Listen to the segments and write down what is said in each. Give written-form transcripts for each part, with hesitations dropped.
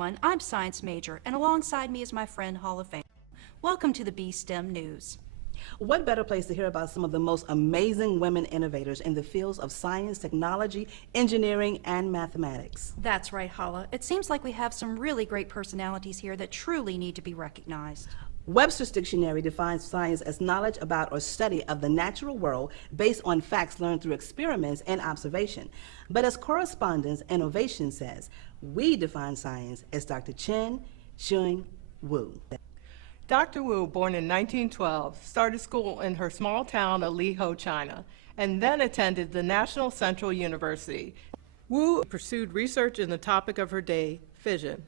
everyone. I'm Science Major, and alongside me is my friend Hall of Fame. Welcome to the B-STEM News. What better place to hear about some of the most amazing women innovators in the fields of science, technology, engineering, and mathematics? That's right, Hala. It seems like we have some really great personalities here that truly need to be recognized. Webster's dictionary defines science as knowledge about or study of the natural world based on facts learned through experiments and observation. But as Correspondence Innovation says, we define science as Dr. Chin-Sheng Wu. Dr. Wu, born in 1912, started school in her small town of Liho, China, and then attended the National Central University. Wu pursued research in the topic of her day, fission.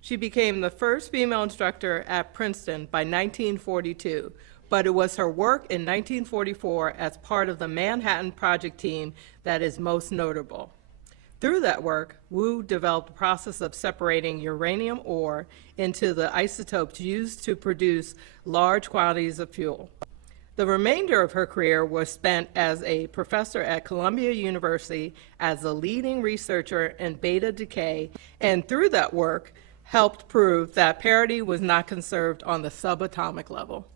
She became the first female instructor at Princeton by 1942, but it was her work in 1944 as part of the Manhattan Project team that is most notable. Through that work, Wu developed a process of separating uranium ore into the isotopes used to produce large quantities of fuel. The remainder of her career was spent as a professor at Columbia University as a leading researcher in beta decay, and through that work, helped prove that parity was not conserved on the subatomic level.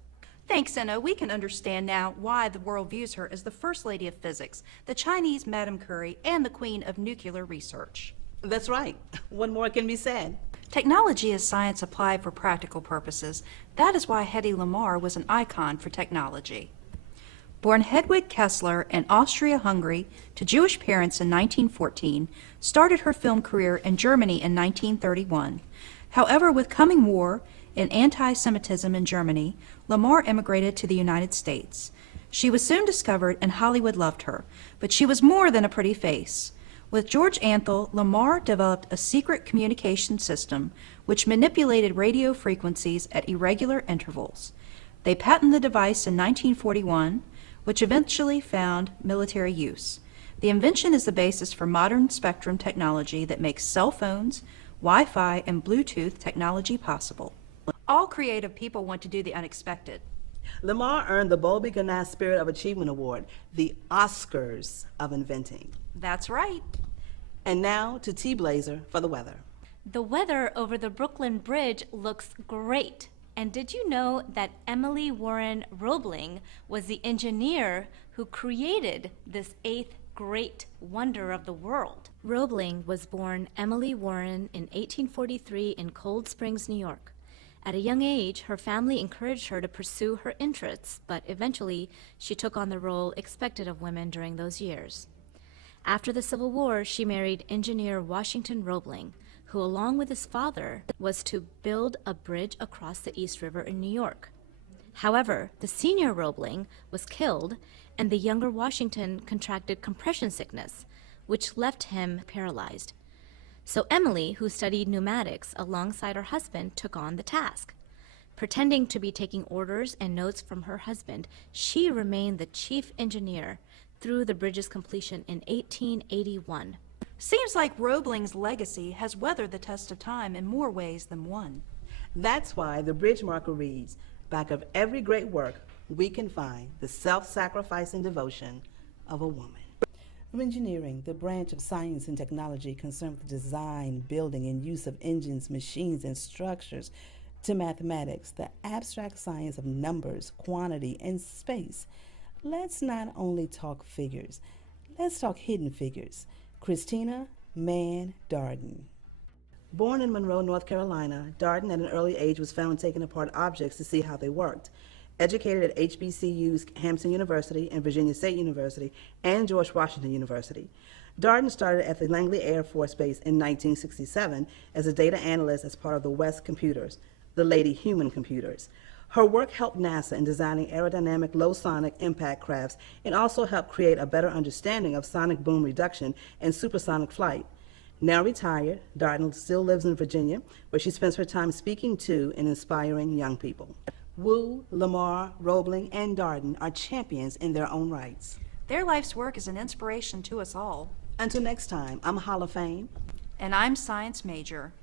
Thanks, Enno. We can understand now why the world views her as the First Lady of Physics, the Chinese Madame Curie, and the Queen of Nuclear Research. That's right. What more can be said? Technology is science applied for practical purposes. That is why Hedy Lamarr was an icon for technology. Born Hedwig Kessler in Austria-Hungary to Jewish parents in 1914, started her film career in Germany in 1931. However, with coming war and anti-Semitism in Germany, Lamarr immigrated to the United States. She was soon discovered and Hollywood loved her, but she was more than a pretty face. With George Antheil, Lamarr developed a secret communication system which manipulated radio frequencies at irregular intervals. They patented the device in 1941, which eventually found military use. The invention is the basis for modern spectrum technology that makes cell phones, Wi-Fi, and Bluetooth technology possible. All creative people want to do the unexpected. Lamarr earned the Bowlby-Gunnar Spirit of Achievement Award, the Oscars of inventing. That's right. And now to T-Blazer for the weather. The weather over the Brooklyn Bridge looks great. And did you know that Emily Warren Roebling was the engineer who created this eighth great wonder of the world? Roebling was born Emily Warren in 1843 in Cold Springs, New York. At a young age, her family encouraged her to pursue her interests, but eventually she took on the role expected of women during those years. After the Civil War, she married engineer Washington Roebling, who along with his father was to build a bridge across the East River in New York. However, the senior Roebling was killed and the younger Washington contracted compression sickness, which left him paralyzed. So Emily, who studied pneumatics alongside her husband, took on the task. Pretending to be taking orders and notes from her husband, she remained the chief engineer through the bridge's completion in 1881. Seems like Roebling's legacy has weathered the test of time in more ways than one. That's why the bridge marker reads, "Back of every great work, we can find the self-sacrificing devotion of a woman." Engineering, the branch of science and technology concerned with the design, building, and use of engines, machines, and structures, to mathematics, the abstract science of numbers, quantity, and space. Let's not only talk figures, let's talk hidden figures. Cristina Man Darden. Born in Monroe, North Carolina, Darden at an early age was found taking apart objects to see how they worked. Educated at HBCU's Hampton University and Virginia State University and George Washington University. Darden started at the Langley Air Force Base in 1967 as a data analyst as part of the West Computers, the Lady Human Computers. Her work helped NASA in designing aerodynamic low sonic impact crafts and also helped create a better understanding of sonic boom reduction and supersonic flight. Now retired, Darden still lives in Virginia, where she spends her time speaking to and inspiring young people. Wu, Lamarr, Roebling, and Darden are champions in their own rights. Their life's work is an inspiration to us all. Until next time, I'm Hall of Fame. And I'm Science Major.